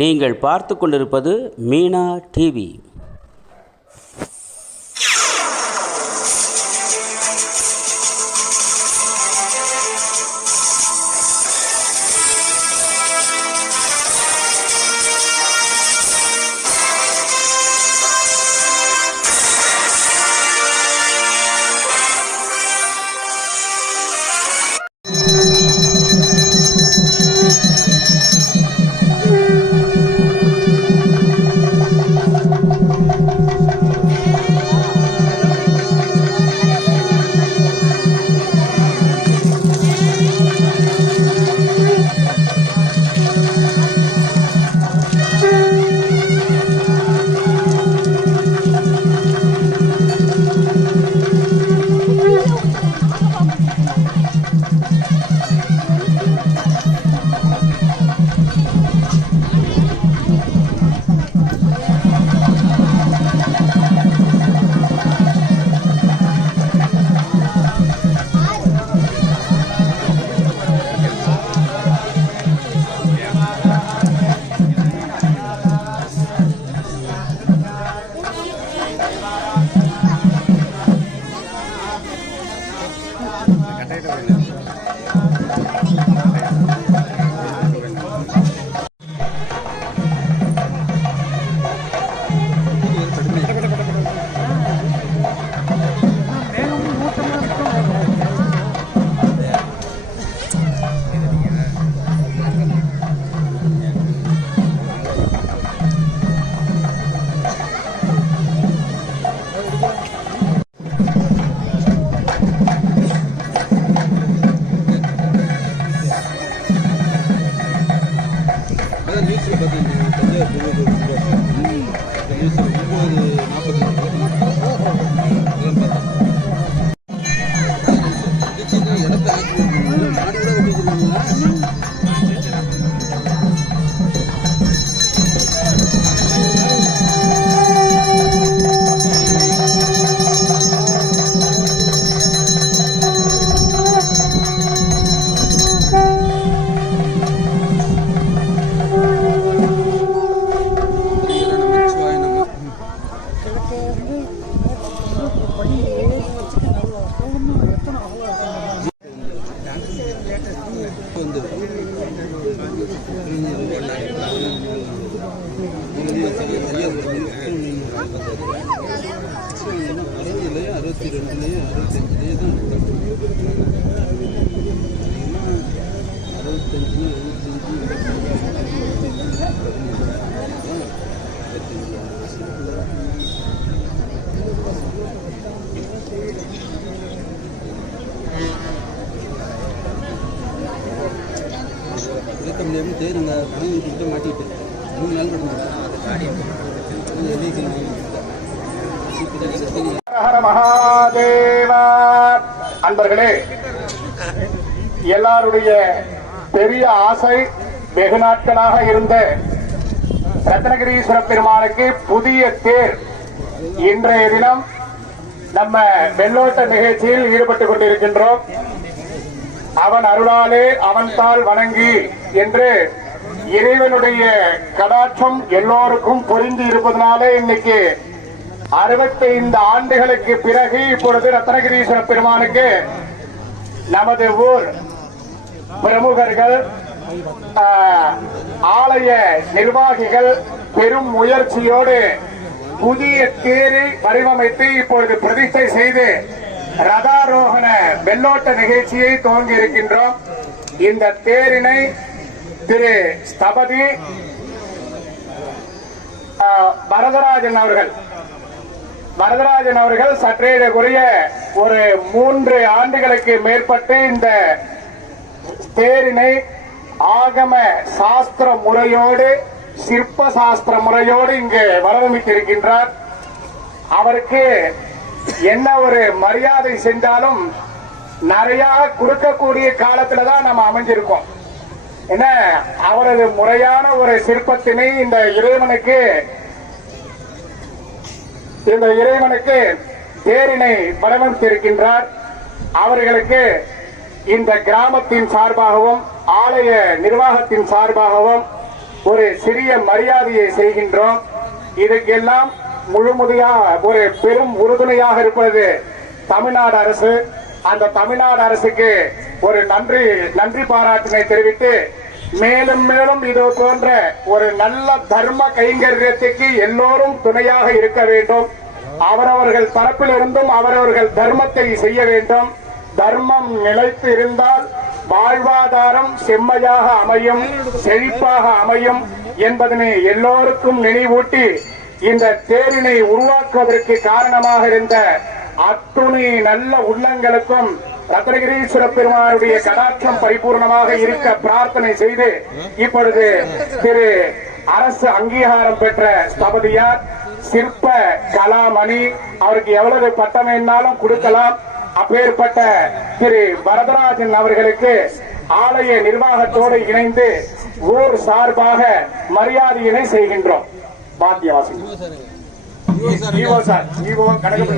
நீங்கள் பார்த்து கொண்டிருப்பது மீனா டிவி. அன்பர்களே, எல்லாருடைய பெரிய ஆசை வெகு நாட்களாக இருந்த ரத்னகிரீஸ்வர பெருமானுக்கு புதிய தேர் இன்றைய தினம் நம்ம வெள்ளோட்ட நிகழ்ச்சியில் ஈடுபட்டுக் கொண்டிருக்கின்றோம். அவன் அருளாலே அவன் தாள் வணங்கி என்று இறைவனுடைய கடாட்சம் எல்லோருக்கும் பொருந்தி இருப்பதனாலே இன்னைக்கு 65 ஆண்டுகளுக்கு பிறகு இப்பொழுது ரத்னகிரீஸ்வர பெருமானுக்கு நமது ஊர் பிரமுகர்கள், ஆலய நிர்வாகிகள் பெரும் முயற்சியோடு புதிய தேரை வடிவமைத்து இப்பொழுது பிரதிஷ்டை செய்து ரதாரோகண வெள்ளோட்ட நிகழ்ச்சியை துவங்கி இருக்கின்றோம். இந்த தேரினை திரு ஸ்தபதி வரதராஜன் அவர்கள் சற்றேறக்குறைய ஒரு 3 ஆண்டுகளுக்கு மேற்பட்டு இந்த தேரினை ஆகம சாஸ்திர முறையோடு சிற்ப சாஸ்திர முறையோடு இங்கு வடிவமைத்திருக்கின்றார். அவருக்கு என்ன ஒரு மரியாதை செஞ்சாலும் நிறைய கொடுக்கக்கூடிய காலத்துலதான் நம்ம அமைஞ்சிருக்கோம். என்ன அவரது முறையான ஒரு சிற்பத்தினை இந்த இறைவனுக்கு தேரினை வடிவமைத்திருக்கின்றார். அவர்களுக்கு இந்த கிராமத்தின் சார்பாகவும் ஆலய நிர்வாகத்தின் சார்பாகவும் ஒரு சிறிய மரியாதையை செய்கின்றோம். இதுக்கெல்லாம் முழுமுதையாக ஒரு பெரும் உறுதுணையாக இருப்பது தமிழ்நாடு அரசு. அந்த தமிழ்நாடு அரசுக்கு ஒரு நன்றி பாராட்டினை தெரிவித்து, மேலும் மேலும் இது போன்ற ஒரு நல்ல தர்ம கைங்கரியத்துக்கு எல்லோரும் துணையாக இருக்க வேண்டும். அவரவர்கள் தரப்பிலிருந்தும் அவரவர்கள் தர்மத்தை செய்ய வேண்டும். தர்மம் நிலைத்து இருந்தால் வாழ்வாதாரம் செம்மையாக அமையும், செழிப்பாக அமையும் என்பதனை எல்லோருக்கும் நினைவூட்டி, இந்த தேரினை உருவாக்குவதற்கு காரணமாக இருந்த அத்துணை நல்ல உள்ளங்களுக்கும் ரத்னகிரீஸ்வர பெருமானுடைய கடாட்சம் பரிபூர்ணமாக இருக்க பிரார்த்தனை செய்து, இப்பொழுது திரு அரசு அங்கீகாரம் பெற்ற ஸ்தபதியார் சிற்ப கலாமணி அவருக்கு எவ்வளவு பட்டம் வேணாலும் கொடுக்கலாம். அப்பேற்பட்ட திரு வரதராஜன் அவர்களுக்கு ஆலய நிர்வாகத்தோடு இணைந்து ஊர் சார்பாக மரியாதையினை செய்கின்றோம். வாத்தியவாசி கணக்கு